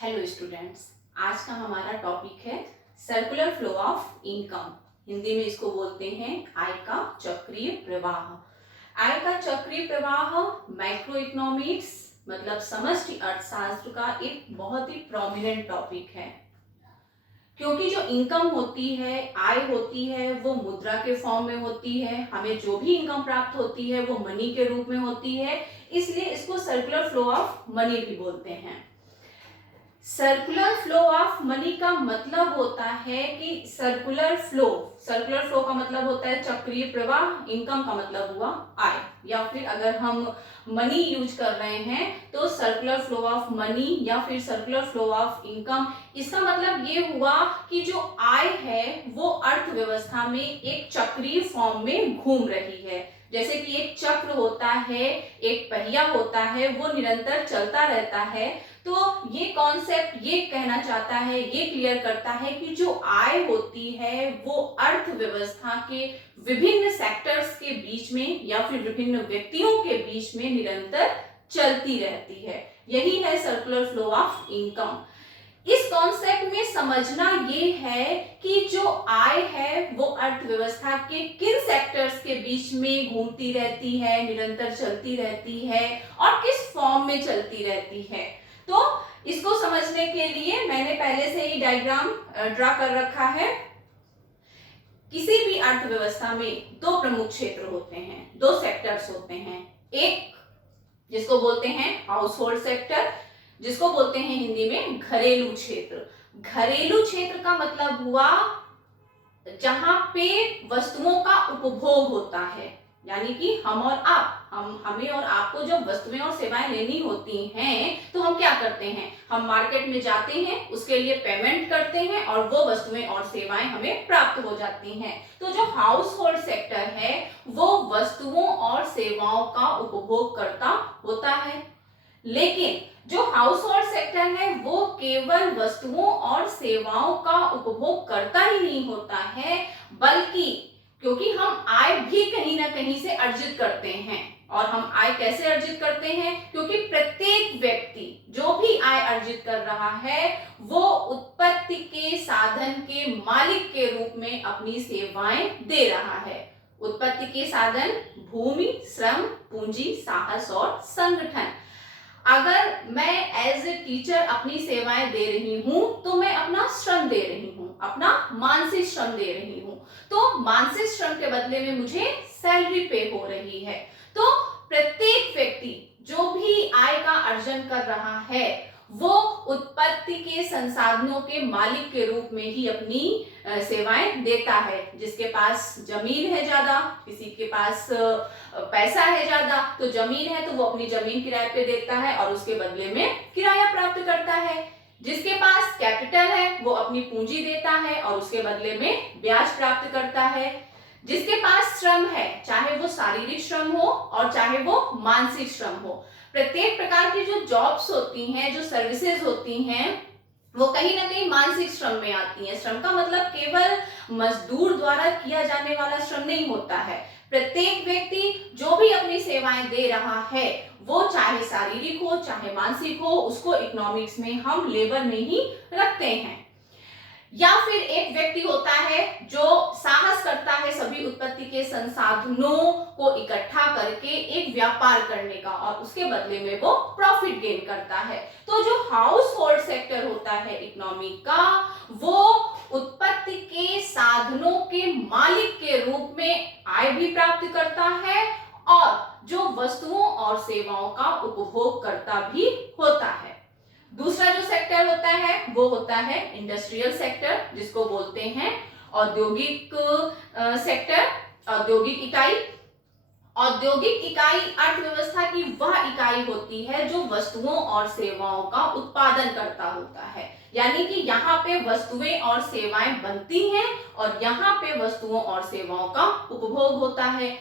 Hello students, आज का हमारा टॉपिक है circular flow of income. Hindi में इसको बोलते हैं आय का चक्रीय प्रवाह। आय का चक्रीय प्रवाह मैक्रो इकोनॉमिक्स मतलब समष्टि अर्थशास्त्र का एक बहुत ही प्रोमिनेंट टॉपिक है, क्योंकि जो इनकम होती है, आय होती है, वो मुद्रा के फॉर्म में होती है। हमें जो भी इनकम प्राप्त होती है वो मनी के रूप में होती है, इसलिए इसको सर्कुलर फ्लो ऑफ मनी भी बोलते हैं। सर्कुलर फ्लो ऑफ मनी का मतलब होता है कि सर्कुलर फ्लो का मतलब होता है चक्रीय प्रवाह, इनकम का मतलब हुआ आय। या फिर अगर हम मनी यूज कर रहे हैं तो सर्कुलर फ्लो ऑफ मनी या फिर सर्कुलर फ्लो ऑफ इनकम, इसका मतलब ये हुआ कि जो आय है वो अर्थव्यवस्था में एक चक्रीय फॉर्म में घूम रही है। जैसे कि एक चक्र होता है, एक पहिया होता है, वो निरंतर चलता रहता है। तो ये कॉन्सेप्ट ये कहना चाहता है, ये क्लियर करता है कि जो आय होती है वो अर्थव्यवस्था के विभिन्न सेक्टर्स के बीच में या फिर विभिन्न व्यक्तियों के बीच में निरंतर चलती रहती है। यही है सर्कुलर फ्लो ऑफ इनकम। इस कॉन्सेप्ट में समझना ये है कि जो आय है वो अर्थव्यवस्था के किन सेक्टर्स के बीच में घूमती रहती है, निरंतर चलती रहती है और किस फॉर्म में चलती रहती है। तो इसको समझने के लिए मैंने पहले से ही डायग्राम ड्रा कर रखा है। किसी भी अर्थव्यवस्था में दो प्रमुख क्षेत्र होते हैं, दो सेक्टर्स होते हैं। एक जिसको बोलते हैं हाउस होल्ड सेक्टर, जिसको बोलते हैं हिंदी में घरेलू क्षेत्र। घरेलू क्षेत्र का मतलब हुआ जहां पे वस्तुओं का उपभोग होता है, यानी कि हम और आप, हमें और आपको जब वस्तुएं और सेवाएं लेनी होती हैं तो हम क्या करते हैं, हम मार्केट में जाते हैं, उसके लिए पेमेंट करते हैं और वो वस्तुएं और सेवाएं हमें प्राप्त हो जाती हैं। तो जो हाउस होल्ड सेक्टर है वो वस्तुओं और सेवाओं का उपभोग करता होता है। लेकिन जो हाउस होल्ड सेक्टर है वो केवल वस्तुओं और सेवाओं का उपभोग करता ही नहीं होता है, बल्कि क्योंकि हम आय भी कहीं ना कहीं से अर्जित करते हैं। और हम आय कैसे अर्जित करते हैं, क्योंकि प्रत्येक व्यक्ति जो भी आय अर्जित कर रहा है वो उत्पत्ति के साधन के मालिक के रूप में अपनी सेवाएं दे रहा है। उत्पत्ति के साधन भूमि, श्रम, पूंजी, साहस और संगठन। अगर मैं एज ए टीचर अपनी सेवाएं दे रही हूं तो मैं अपना श्रम दे रही हूं, अपना मानसिक श्रम दे रही हूं। तो मानसिक श्रम के बदले में मुझे सैलरी पे हो रही है। तो प्रत्येक व्यक्ति जो भी आय का अर्जन कर रहा है वो उत्पत्ति के संसाधनों के मालिक के रूप में ही अपनी सेवाएं देता है। जिसके पास जमीन है ज्यादा, किसी के पास पैसा है ज्यादा, तो जमीन है तो वो अपनी जमीन किराए पे देता है और उसके बदले में किराया प्राप्त करता है। जिसके पास कैपिटल है वो अपनी पूंजी देता है और उसके बदले में ब्याज प्राप्त करता है। जिसके पास श्रम है, चाहे वो शारीरिक श्रम हो और चाहे वो मानसिक श्रम हो, प्रत्येक प्रकार की जो जॉब्स होती हैं, जो सर्विसेज होती हैं, वो कहीं ना कहीं मानसिक श्रम में आती हैं। श्रम का मतलब केवल मजदूर द्वारा किया जाने वाला श्रम नहीं होता है। प्रत्येक व्यक्ति जो भी अपनी सेवाएं दे रहा है वो चाहे शारीरिक हो चाहे मानसिक हो, उसको इकोनॉमिक्स में हम लेबर में ही रखते हैं। या फिर एक व्यक्ति होता है जो साहस करता है सभी उत्पत्ति के संसाधनों को इकट्ठा करके एक व्यापार करने का और उसके बदले में वो प्रॉफिट गेन करता है। तो जो हाउस होल्ड सेक्टर होता है इकोनॉमी का, वो उत्पत्ति के साधनों के मालिक के रूप में आय भी प्राप्त करता है और जो वस्तुओं और सेवाओं का उपभोग करता भी होता है। दूसरा जो सेक्टर होता है वो होता है इंडस्ट्रियल सेक्टर, जिसको बोलते हैं औद्योगिक सेक्टर, औद्योगिक इकाई। औद्योगिक इकाई अर्थव्यवस्था की वह इकाई होती है जो वस्तुओं और सेवाओं का उत्पादन करता होता है, यानी कि यहाँ पे वस्तुएं और सेवाएं बनती हैं और यहाँ पे वस्तुओं और सेवाओं का उपभोग होता है।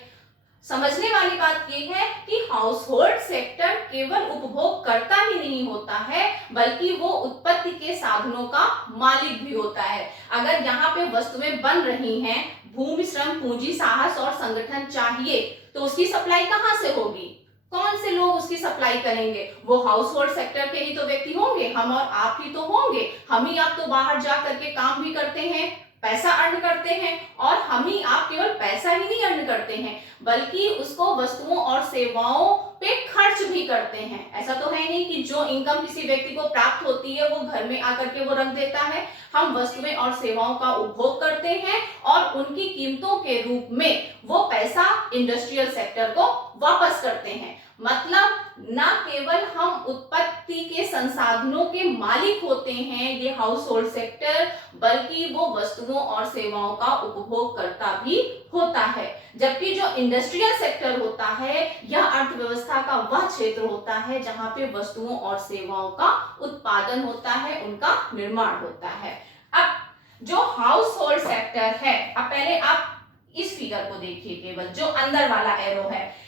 समझने वाली बात यह है कि हाउस होल्ड सेक्टर केवल उपभोग करता ही नहीं होता है, बल्कि वो उत्पत्ति के साधनों का मालिक भी होता है। अगर यहाँ पे वस्तुएं बन रही हैं, भूमि, श्रम, पूंजी, साहस और संगठन चाहिए, तो उसकी सप्लाई कहाँ से होगी? कौन से लोग उसकी सप्लाई करेंगे? वो हाउस होल्ड सेक्टर के ही तो व्यक्ति होंगे, हम और आप ही तो होंगे। हम ही आप तो बाहर जा करके काम भी करते हैं, पैसा अर्न करते हैं, और हम ही आप केवल पैसा ही नहीं अर्न करते हैं बल्कि उसको वस्तुओं और सेवाओं पे खर्च भी करते हैं। ऐसा तो है नहीं कि जो इनकम किसी व्यक्ति को प्राप्त होती है वो घर में आकर के वो रख देता है। हम वस्तुएं और सेवाओं का उपभोग करते हैं और उनकी कीमतों के रूप में वो पैसा इंडस्ट्रियल सेक्टर को वापस करते हैं। मतलब न केवल हम उत्पत्ति के संसाधनों के मालिक होते हैं ये हाउस होल्ड सेक्टर, बल्कि वो वस्तुओं और सेवाओं का उपभोग करता भी होता है। जबकि जो इंडस्ट्रियल सेक्टर होता है यह अर्थव्यवस्था का वह क्षेत्र होता है जहां पे वस्तुओं और सेवाओं का उत्पादन होता है, उनका निर्माण होता है। अब जो हाउस होल्ड सेक्टर है, अब पहले आप इस फिगर को देखिए, केवल जो अंदर वाला एरो है,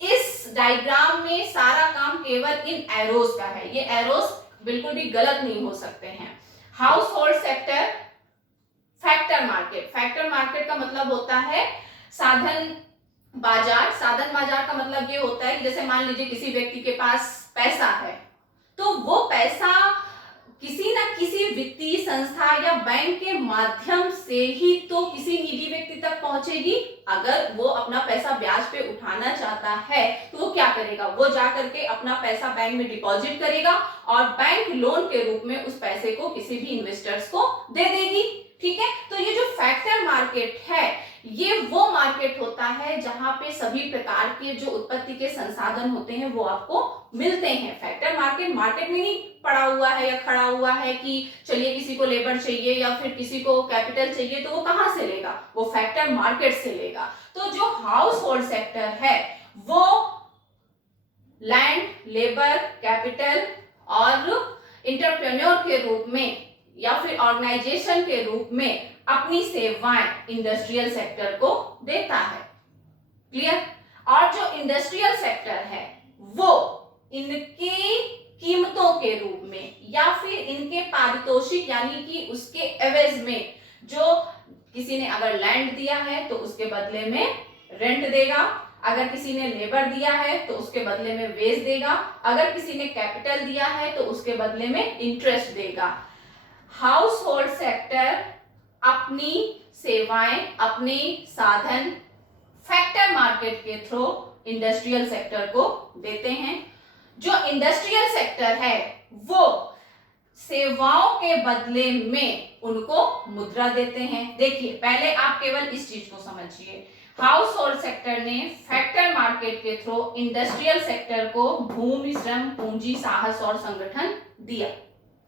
इस डायग्राम में सारा काम केवल इन एरोस का है। ये एरोस बिल्कुल भी गलत नहीं हो सकते हैं। House hold sector, factor market, factor market का मतलब होता है साधन बाजार। साधन बाजार का मतलब ये होता है कि जैसे मान लीजिए किसी व्यक्ति के पास पैसा है तो वो पैसा किसी न किसी वित्तीय संस्था या बैंक के माध्यम से ही तो किसी निजी व्यक्ति तक पहुंचेगी। अगर वो अपना पैसा ब्याज पे उठाना चाहता है तो वो क्या करेगा? वो जाकर के अपना पैसा बैंक में डिपॉजिट करेगा और बैंक लोन के रूप में उस पैसे को किसी भी इन्वेस्टर्स को दे देगी। ठीक है, तो ये जो फैक्टर मार्केट है ये वो मार्केट होता है जहां पे सभी प्रकार के जो उत्पत्ति के संसाधन होते हैं वो आपको मिलते हैं। फैक्टर मार्केट मार्केट में नहीं पड़ा हुआ है या खड़ा हुआ है कि चलिए किसी को लेबर चाहिए या फिर किसी को कैपिटल चाहिए तो वो कहां से लेगा? वो फैक्टर मार्केट से लेगा। तो जो हाउस होल्ड सेक्टर है वो लैंड, लेबर, कैपिटल और इंटरप्रेन्योर के रूप में या फिर ऑर्गेनाइजेशन के रूप में अपनी सेवाएं इंडस्ट्रियल सेक्टर को देता है। क्लियर? और जो इंडस्ट्रियल सेक्टर है वो इनकी कीमतों के रूप में या फिर इनके पारितोषिक यानी कि उसके एवज में, जो किसी ने अगर लैंड दिया है तो उसके बदले में रेंट देगा, अगर किसी ने लेबर दिया है तो उसके बदले में वेज देगा, अगर किसी ने कैपिटल दिया है तो उसके बदले में इंटरेस्ट देगा। हाउस होल्ड सेक्टर अपनी सेवाएं, अपने साधन फैक्टर मार्केट के थ्रू इंडस्ट्रियल सेक्टर को देते हैं। जो इंडस्ट्रियल सेक्टर है वो सेवाओं के बदले में उनको मुद्रा देते हैं। देखिए, पहले आप केवल इस चीज को समझिए। हाउस होल्ड सेक्टर ने फैक्टर मार्केट के थ्रू इंडस्ट्रियल सेक्टर को भूमि, श्रम, पूंजी, साहस और संगठन दिया।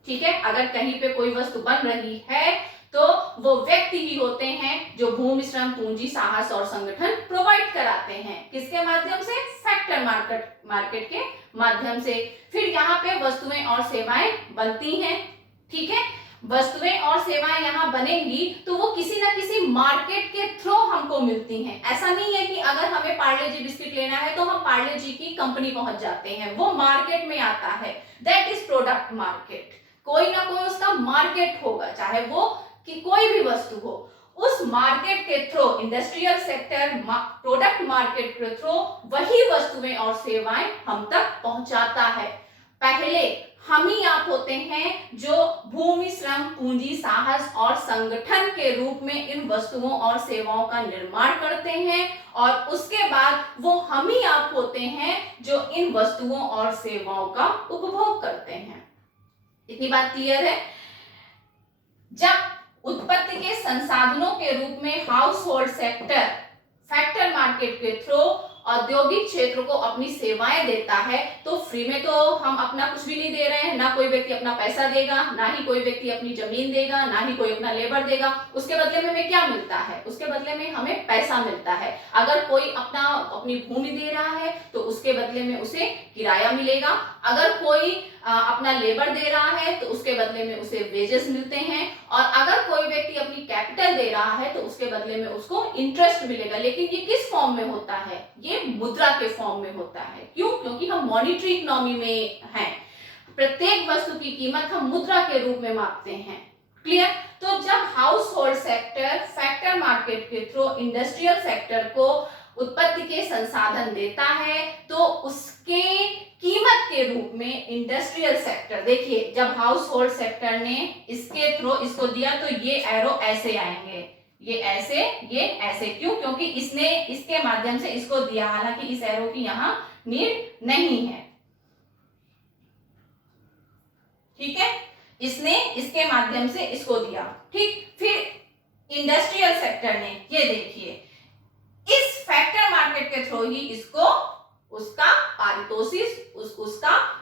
ठीक है, अगर कहीं पे कोई वस्तु बन रही है तो वो व्यक्ति ही होते हैं जो भूमि, श्रम, पूंजी, साहस और संगठन प्रोवाइड कराते हैं। किसके माध्यम से? फैक्टर मार्केट के माध्यम से। फिर यहाँ पे वस्तुएं और सेवाएं बनती हैं। ठीक है, वस्तुएं और सेवाएं यहाँ बनेंगी तो वो किसी ना किसी मार्केट के थ्रू हमको मिलती हैं। ऐसा नहीं है कि अगर हमें पार्ले जी बिस्किट लेना है तो हम पार्ले जी की कंपनी पहुंच जाते हैं, वो मार्केट में आता है। That is product market. कोई ना कोई उसका मार्केट होगा, चाहे वो कि कोई भी वस्तु हो। उस मार्केट के through industrial sector product market के थ्रू वही वस्तुएं और सेवाएं हम तक पहुंचाता है। पहले हम ही आप होते हैं जो भूमि, श्रम, पूंजी, साहस और संगठन के रूप में इन वस्तुओं और सेवाओं का निर्माण करते हैं और उसके बाद वो हम ही आप होते हैं जो इन वस्तुओं और सेवाओं का उपभोग करते हैं। इतनी बात क्लियर है? जब उत्पत्ति के संसाधनों के रूप में house hold sector factor market के थ्रू औद्योगिक क्षेत्र को अपनी सेवाएं देता है तो फ्री में तो हम अपना कुछ भी नहीं दे रहे हैं। ना कोई व्यक्ति अपना पैसा देगा, ना ही कोई व्यक्ति अपनी जमीन देगा, ना ही कोई अपना लेबर देगा। उसके बदले में हमें क्या मिलता है? उसके बदले में हमें पैसा मिलता है। अगर कोई अपनी भूमि दे रहा है तो उसके बदले में उसे किराया मिलेगा। अगर कोई अपना लेबर दे रहा है तो उसके बदले में उसे वेजेस मिलते हैं। और अगर कोई व्यक्ति अपनी कैपिटल दे रहा है तो उसके बदले में उसको इंटरेस्ट मिलेगा। लेकिन ये किस फॉर्म में होता है? ये मुद्रा के फॉर्म में होता है। क्यों? क्योंकि हम मॉनिटरी इकोनॉमी में हैं। प्रत्येक वस्तु की कीमत हम मुद्रा के रूप में मापते हैं। क्लियर? तो जब house hold sector factor market के थ्रू इंडस्ट्रियल सेक्टर को उत्पत्ति के संसाधन देता है तो उसके कीमत के रूप में इंडस्ट्रियल सेक्टर, देखिए जब हाउस होल्ड सेक्टर ने इसके थ्रू इसको दिया तो ये एरो ऐसे आएंगे, ये ऐसे क्यों, क्योंकि इसने इसके माध्यम से इसको दिया, हालांकि इस एरो की यहां नीड नहीं है, ठीक है, इसने इसके माध्यम से इसको दिया, ठीक। फिर इंडस्ट्रियल सेक्टर ने, ये देखिए इस फैक्टर मार्केट के थ्रू ही इसको उसका पारितोषिक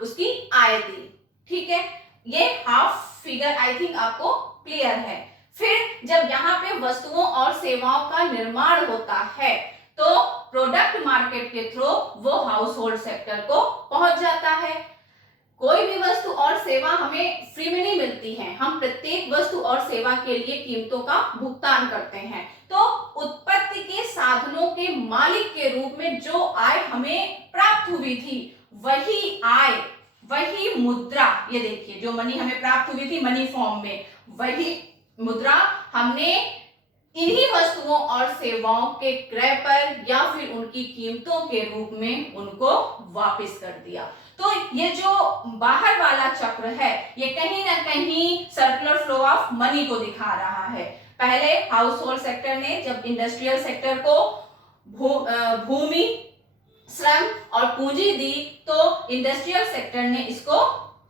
उसकी आय दी, ठीक है। ये हाफ फिगर आई थिंक आपको क्लियर है। फिर जब यहाँ पे वस्तुओं और सेवाओं का निर्माण होता है तो प्रोडक्ट मार्केट के थ्रू वो हाउस होल्ड सेक्टर को पहुंच जाता है। कोई भी वस्तु और सेवा हमें फ्री में नहीं मिलती है, हम प्रत्येक वस्तु और सेवा के लिए कीमतों का भुगतान करते हैं। तो उत्पत्ति के साधनों के मालिक के रूप में जो आय हमें प्राप्त हुई थी, वही आय, वही मुद्रा, ये देखिए जो मनी हमें प्राप्त हुई थी मनी फॉर्म में, वही मुद्रा हमने इन्हीं वस्तुओं और सेवाओं के क्रय पर या फिर उनकी कीमतों के रूप में उनको वापस कर दिया। तो ये जो बाहर वाला चक्र है ये कहीं ना कहीं सर्कुलर फ्लो ऑफ मनी को दिखा रहा है। पहले हाउस होल्ड सेक्टर ने जब इंडस्ट्रियल सेक्टर को भूमि, श्रम और पूंजी दी तो इंडस्ट्रियल सेक्टर ने इसको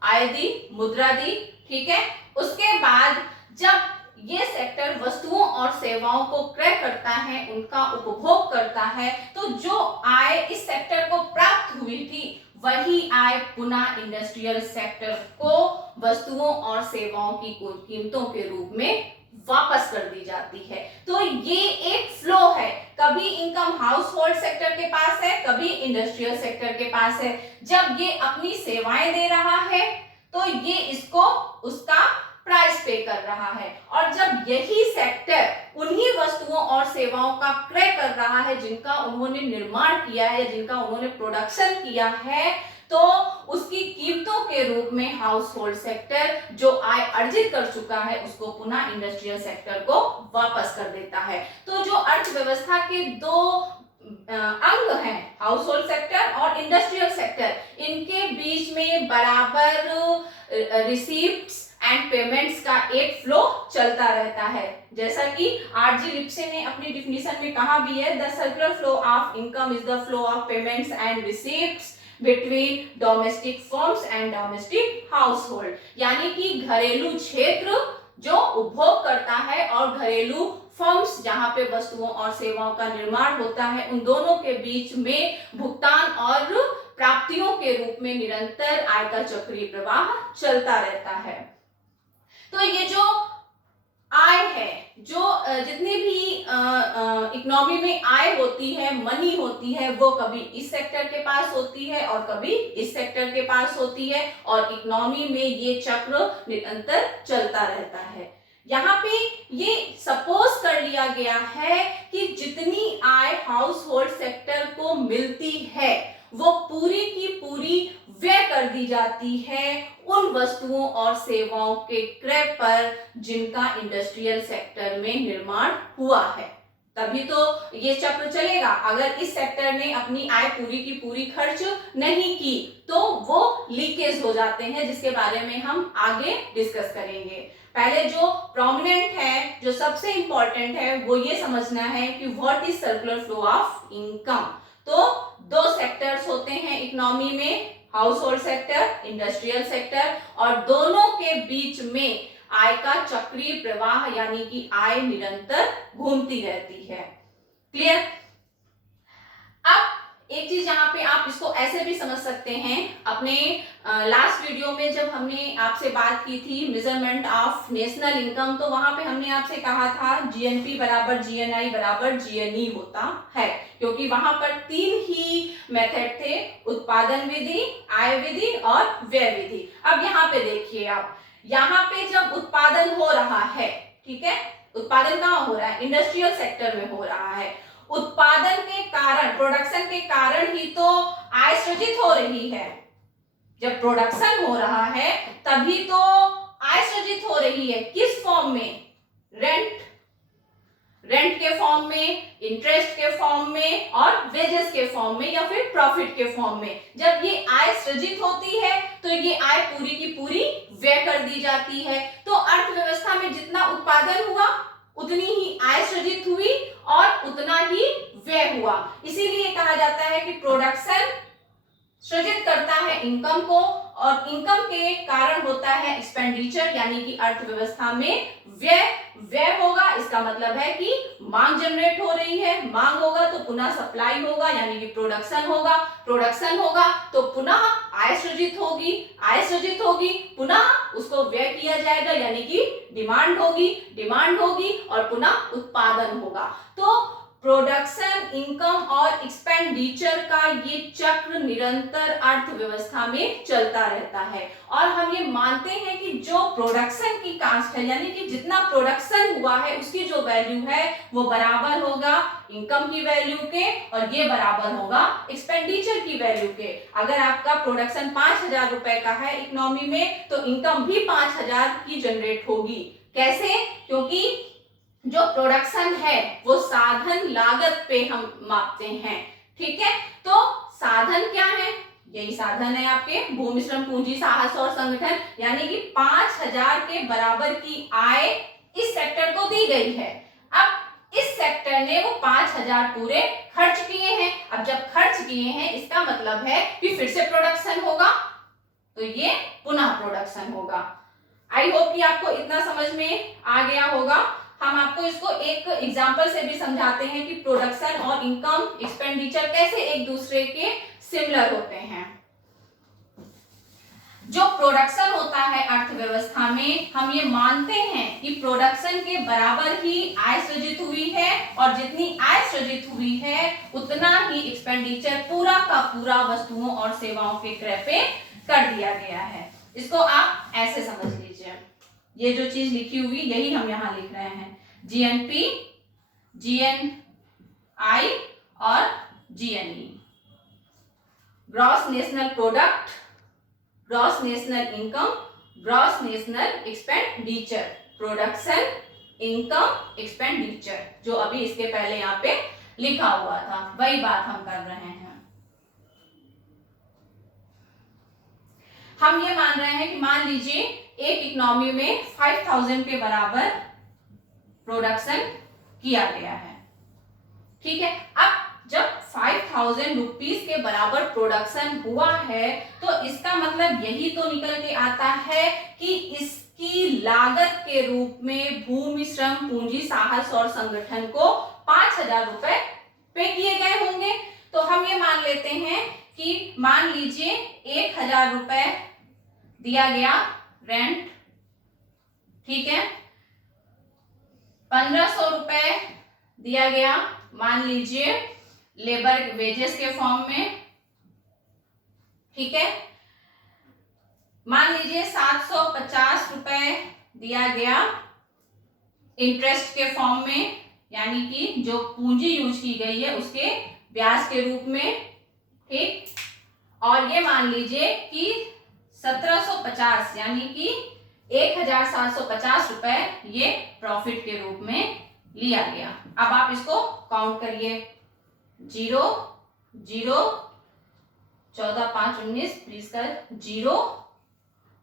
आय दी, मुद्रा दी, ठीक है। उसके बाद जब ये सेक्टर वस्तुओं और सेवाओं को क्रय करता है, उनका उपभोग करता है, तो जो आय इस सेक्टर को प्राप्त हुई थी वही आय पुनः इंडस्ट्रियल सेक्टर को वस्तुओं और सेवाओं की कीमतों के रूप में वापस कर दी जाती है। तो ये एक फ्लो है, कभी इनकम हाउस होल्ड सेक्टर के पास है, कभी इंडस्ट्रियल सेक्टर के पास है। जब ये अपनी सेवाएं दे रहा है तो ये इसको उसका प्राइस पे कर रहा है, और जब यही सेक्टर उन्हीं वस्तुओं और सेवाओं का क्रय कर रहा है जिनका उन्होंने निर्माण किया है, जिनका उन्होंने प्रोडक्शन किया है, तो उसकी कीमतों के रूप में हाउस होल्ड सेक्टर जो आय अर्जित कर चुका है उसको पुनः इंडस्ट्रियल सेक्टर को वापस कर देता है। तो जो अर्थव्यवस्था के दो अंग हैं, हाउस होल्ड सेक्टर और इंडस्ट्रियल सेक्टर, इनके बीच में बराबर रिसीप्ट्स एंड पेमेंट्स का एक फ्लो चलता रहता है। जैसा कि आरजी लिप्से ने अपनी डिफिनीशन में कहा भी है, the circular flow of income is the flow of payments and receipts between domestic firms and domestic house hold, यानी कि घरेलू क्षेत्र जो उपभोग करता है और घरेलू फर्म्स जहां पे वस्तुओं और सेवाओं का निर्माण होता है, उन दोनों के बीच में भुगतान और प्राप्तियों के रूप में निरंतर आय का चक्रीय प्रवाह चलता रहता है। तो ये जो आय है, जो जितनी भी इकोनॉमी में आय होती है, मनी होती है, वो कभी इस सेक्टर के पास होती है और कभी इस सेक्टर के पास होती है, और इकोनॉमी में ये चक्र निरंतर चलता रहता है। यहाँ पे ये सपोज कर लिया गया है कि जितनी आय हाउस होल्ड सेक्टर को मिलती है वो पूरी की पूरी व्यय कर दी जाती है उन वस्तुओं और सेवाओं के क्रय पर जिनका इंडस्ट्रियल सेक्टर में निर्माण हुआ है, तभी तो ये चक्र चलेगा। अगर इस सेक्टर ने अपनी आय पूरी की पूरी खर्च नहीं की तो वो लीकेज हो जाते हैं, जिसके बारे में हम आगे डिस्कस करेंगे। पहले जो प्रोमिनेंट है, जो सबसे इंपॉर्टेंट है, वो ये समझना है कि what is circular flow of income. तो दो सेक्टर्स होते हैं इकोनॉमी में, house hold sector, industrial sector, और दोनों के बीच में आय का चक्रीय प्रवाह यानी कि आय निरंतर घूमती रहती है। क्लियर? अब एक चीज यहाँ पे आप इसको ऐसे भी समझ सकते हैं, अपने लास्ट वीडियो में जब हमने आपसे बात की थी मेजरमेंट ऑफ नेशनल इनकम, तो वहां पे हमने आपसे कहा था जीएनपी बराबर जीएनआई बराबर जीएनई होता है, क्योंकि वहां पर तीन ही मेथड थे, उत्पादन विधि, आय विधि और व्यय विधि। अब यहाँ पे देखिए आप, यहाँ पे जब उत्पादन हो रहा है, ठीक है, उत्पादन कहाँ हो रहा है? इंडस्ट्रियल सेक्टर में हो रहा है। उत्पादन के कारण, प्रोडक्शन के कारण ही तो आय सृजित हो रही है। जब प्रोडक्शन हो रहा है तभी तो आय सृजित हो रही है। किस फॉर्म में? रेंट के फॉर्म में, इंटरेस्ट के फॉर्म में और वेजेस के फॉर्म में या फिर प्रॉफिट के फॉर्म में। जब ये आय सृजित होती है तो ये आय पूरी की पूरी व्यय कर दी जाती है। तो अर्थव्यवस्था में जितना उत्पादन हुआ उतनी ही आय सृजित हुई और उतना ही व्यय हुआ। इसीलिए कहा जाता है कि प्रोडक्शन सृजित करता है इनकम को और इनकम के कारण होता है एक्सपेंडिचर, यानी कि अर्थव्यवस्था में व्यय होगा। इसका मतलब है कि मांग जनरेट हो रही है, मांग होगा तो पुनः सप्लाई होगा, यानी कि प्रोडक्शन होगा, प्रोडक्शन होगा तो पुनः आय सृजित होगी, आय सृजित होगी पुनः उसको व्यय किया जाएगा, यानी कि डिमांड होगी, डिमांड होगी और पुनः उत्पादन होगा। तो प्रोडक्शन, इनकम और एक्सपेंडिचर का ये चक्र निरंतर अर्थव्यवस्था में चलता रहता है। और हम ये मानते हैं कि जो प्रोडक्शन की कास्ट है, यानी कि जितना प्रोडक्शन हुआ है उसकी जो वैल्यू है वो बराबर होगा इनकम की वैल्यू के और ये बराबर होगा एक्सपेंडिचर की वैल्यू के। अगर आपका प्रोडक्शन 5,000 रुपए का है इकोनॉमी में तो इनकम भी 5,000 की जनरेट होगी। कैसे? क्योंकि जो प्रोडक्शन है वो साधन लागत पे हम मापते हैं। ठीक है, तो साधन क्या है? यही साधन है आपके भूमि, श्रम, पूंजी, साहस और संगठन, यानी कि 5,000 के बराबर की आय इस सेक्टर को दी गई है। अब इस सेक्टर ने वो 5,000 पूरे खर्च किए हैं। अब जब खर्च किए हैं इसका मतलब है कि फिर से प्रोडक्शन होगा तो ये पुनः प्रोडक्शन होगा। आई होप कि आपको इतना समझ में आ गया होगा। हम आपको इसको एक एग्जांपल से भी समझाते हैं कि प्रोडक्शन और इनकम, एक्सपेंडिचर कैसे एक दूसरे के सिमिलर होते हैं। जो प्रोडक्शन होता है अर्थव्यवस्था में, हम ये मानते हैं कि प्रोडक्शन के बराबर ही आय सृजित हुई है और जितनी आय सृजित हुई है उतना ही एक्सपेंडिचर पूरा का पूरा वस्तुओं और सेवाओं के क्रय पे कर दिया गया है। इसको आप ऐसे समझ लीजिए, ये जो चीज लिखी हुई यही हम यहाँ लिख रहे हैं, जीएनपी, जीएनआई और GNE, gross national product, gross national income, gross national expenditure, production, income, expenditure, जो अभी इसके पहले यहाँ पे लिखा हुआ था वही बात हम कर रहे हैं। हम ये मान रहे हैं कि मान लीजिए एक इकोनॉमी में 5,000 के बराबर प्रोडक्शन किया गया है। ठीक है, अब जब 5,000 रुपीज के बराबर प्रोडक्शन हुआ है तो इसका मतलब यही तो निकल के आता है कि इसकी लागत के रूप में भूमि, श्रम, पूंजी, साहस और संगठन को 5,000 रुपए पे किए गए होंगे। तो हम ये मान लेते हैं कि मान लीजिए 1,000 रुपए दिया गया रेंट, ठीक है, 1,500 रुपए दिया गया मान लीजिए लेबर वेजेस के फॉर्म में, ठीक है, मान लीजिए 750 रुपए दिया गया इंटरेस्ट के फॉर्म में, यानी कि जो पूंजी यूज की गई है उसके ब्याज के रूप में, ठीक, और ये मान लीजिए कि 1750 यानी कि 1,750 रुपए ये प्रॉफिट के रूप में लिया गया। अब आप इसको काउंट करिए, 0 0 14 5 19 प्लीज कर 0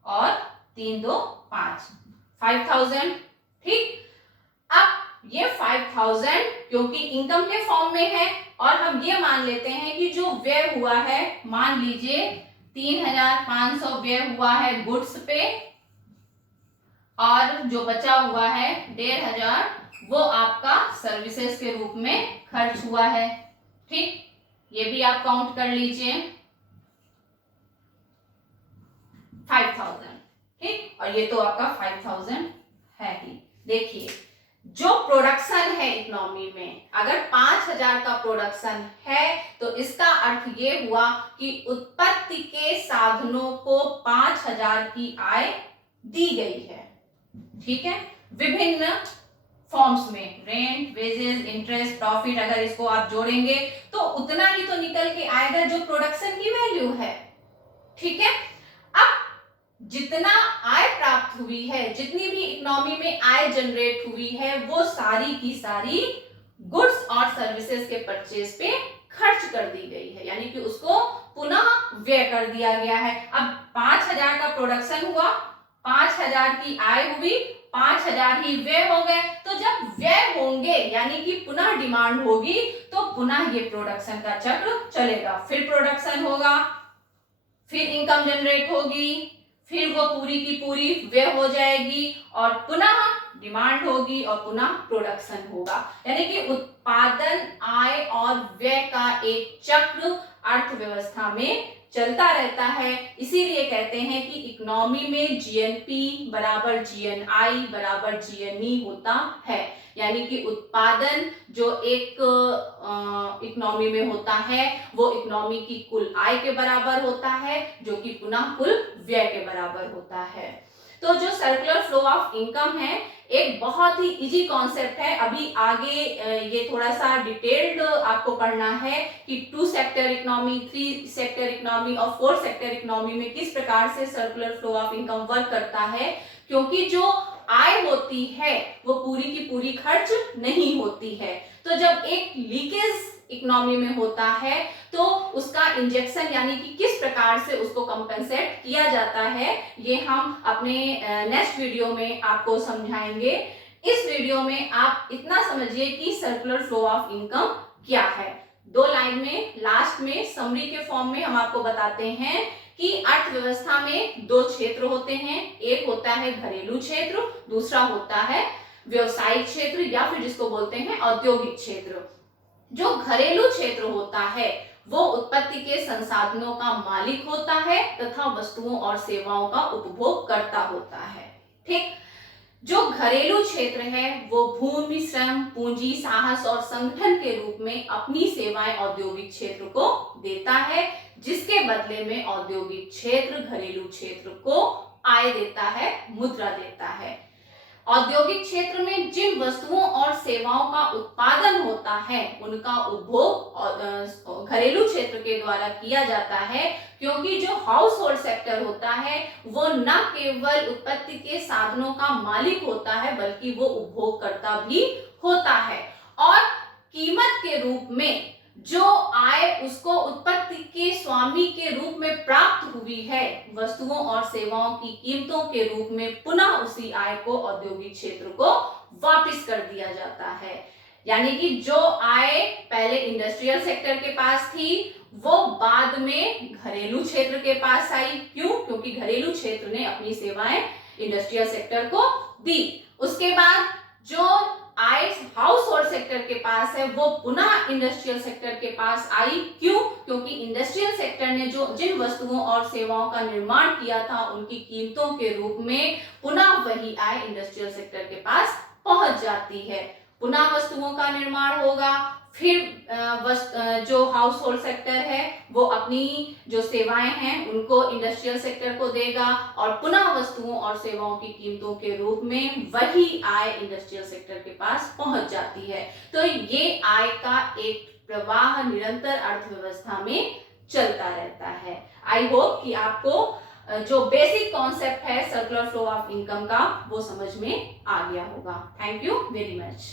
और 3 2 5 5,000, ठीक। अब ये 5,000 क्योंकि इनकम के फॉर्म में है और हम ये मान लेते हैं कि जो व्यय हुआ है, मान लीजिए 3,500 व्यय हुआ है गुड्स पे और जो बचा हुआ है 1,500 वो आपका सर्विसेज के रूप में खर्च हुआ है, ठीक। ये भी आप काउंट कर लीजिए 5,000, ठीक, और ये तो आपका 5,000 है ही। देखिए जो प्रोडक्शन है इकोनॉमी में, अगर 5,000 का प्रोडक्शन है तो इसका अर्थ ये हुआ कि उत्पत्ति के साधनों को 5,000 की आय दी गई है, ठीक है, विभिन्न फॉर्म्स में, रेंट, वेजेस, इंटरेस्ट, प्रॉफिट, अगर इसको आप जोड़ेंगे तो उतना ही तो निकल के आएगा जो प्रोडक्शन की वैल्यू है, ठीक है। अब जितना आय प्राप्त प्राप्त हुई है, जितनी भी इकोनॉमी में आय जनरेट हुई है, वो सारी की सारी गुड्स और सर्विसेज के परचेज पे खर्च कर दी गई है, यानी कि उसको पुनः व्यय कर दिया गया है। अब 5,000 का प्रोडक्शन हुआ, 5,000 की आय हुई, 5,000 ही व्यय हो गए। तो जब व्यय होंगे यानी कि पुनः डिमांड होगी तो पुनः ये प्रोडक्शन का चक्र चलेगा, फिर प्रोडक्शन होगा, फिर इनकम जनरेट होगी, फिर वो पूरी की पूरी व्यय हो जाएगी और पुनः डिमांड होगी और पुनः प्रोडक्शन होगा, यानी कि उत्पादन, आय और व्यय का एक चक्र अर्थव्यवस्था में चलता रहता है। इसीलिए कहते हैं कि इकोनॉमी में जीएनपी बराबर जीएनआई बराबर जीएनई होता है, यानी कि उत्पादन जो एक इकोनॉमी में होता है वो इकोनॉमी की कुल आय के बराबर होता है, जो कि पुनः कुल व्यय के बराबर होता है। तो जो सर्कुलर फ्लो ऑफ इनकम है एक बहुत ही इजी कॉन्सेप्ट है। अभी आगे ये थोड़ा सा डिटेल्ड आपको पढ़ना है कि 2 सेक्टर इकोनॉमी, 3 सेक्टर इकोनॉमी और 4 सेक्टर इकोनॉमी में किस प्रकार से circular flow of income work करता है, क्योंकि जो आय होती है वो पूरी की पूरी खर्च नहीं होती है। तो जब एक लीकेज इकोनॉमी में होता है तो उसका इंजेक्शन यानी कि किस प्रकार से उसको कंपेंसेट किया जाता है, ये हम अपने नेक्स्ट वीडियो में आपको समझाएंगे। इस वीडियो में आप इतना समझिए कि सर्कुलर फ्लो ऑफ इनकम क्या है। 2 लाइन में लास्ट में समरी के फॉर्म में हम आपको बताते हैं कि अर्थव्यवस्था में 2 क्षेत्र होते हैं, एक होता है घरेलू क्षेत्र, दूसरा होता है व्यवसायिक क्षेत्र या फिर जिसको बोलते हैं औद्योगिक क्षेत्र। जो घरेलू क्षेत्र होता है वो उत्पत्ति के संसाधनों का मालिक होता है तथा वस्तुओं और सेवाओं का उपभोग करता होता है। ठीक, जो घरेलू क्षेत्र है वो भूमि, श्रम, पूंजी, साहस और संगठन के रूप में अपनी सेवाएं औद्योगिक क्षेत्र को देता है, जिसके बदले में औद्योगिक क्षेत्र घरेलू क्षेत्र को आय देता है, मुद्रा देता है। औद्योगिक क्षेत्र में जिन वस्तुओं और सेवाओं का उत्पादन होता है उनका उपभोग घरेलू क्षेत्र के द्वारा किया जाता है, क्योंकि जो हाउस होल्ड सेक्टर होता है वो न केवल उत्पत्ति के साधनों का मालिक होता है बल्कि वो उपभोगकर्ता भी होता है और कीमत के रूप में जो आय उसको उत्पत्ति के स्वामी के रूप में प्राप्त हुई है, वस्तुओं और सेवाओं की कीमतों के रूप में पुनः उसी आय को औद्योगिक क्षेत्र को वापस कर दिया जाता है। यानी कि जो आय पहले इंडस्ट्रियल सेक्टर के पास थी वो बाद में घरेलू क्षेत्र के पास आई। क्यों? क्योंकि घरेलू क्षेत्र ने अपनी सेवाएं इंडस्ट्रियल सेक्टर को दी। उसके बाद जो आय हाउस होल्ड सेक्टर के पास है वो पुनः इंडस्ट्रियल सेक्टर के पास आई। क्यों? क्योंकि इंडस्ट्रियल सेक्टर ने जो जिन वस्तुओं और सेवाओं का निर्माण किया था उनकी कीमतों के रूप में पुनः वही आय इंडस्ट्रियल सेक्टर के पास पहुंच जाती है। पुनः वस्तुओं का निर्माण होगा, फिर जो हाउस होल्ड सेक्टर है वो अपनी जो सेवाएं हैं उनको इंडस्ट्रियल सेक्टर को देगा और पुनः वस्तुओं और सेवाओं की कीमतों के रूप में वही आय इंडस्ट्रियल सेक्टर के पास पहुंच जाती है। तो ये आय का एक प्रवाह निरंतर अर्थव्यवस्था में चलता रहता है। आई होप कि आपको जो बेसिक कॉन्सेप्ट है सर्कुलर फ्लो ऑफ इनकम का वो समझ में आ गया होगा। Thank you very much.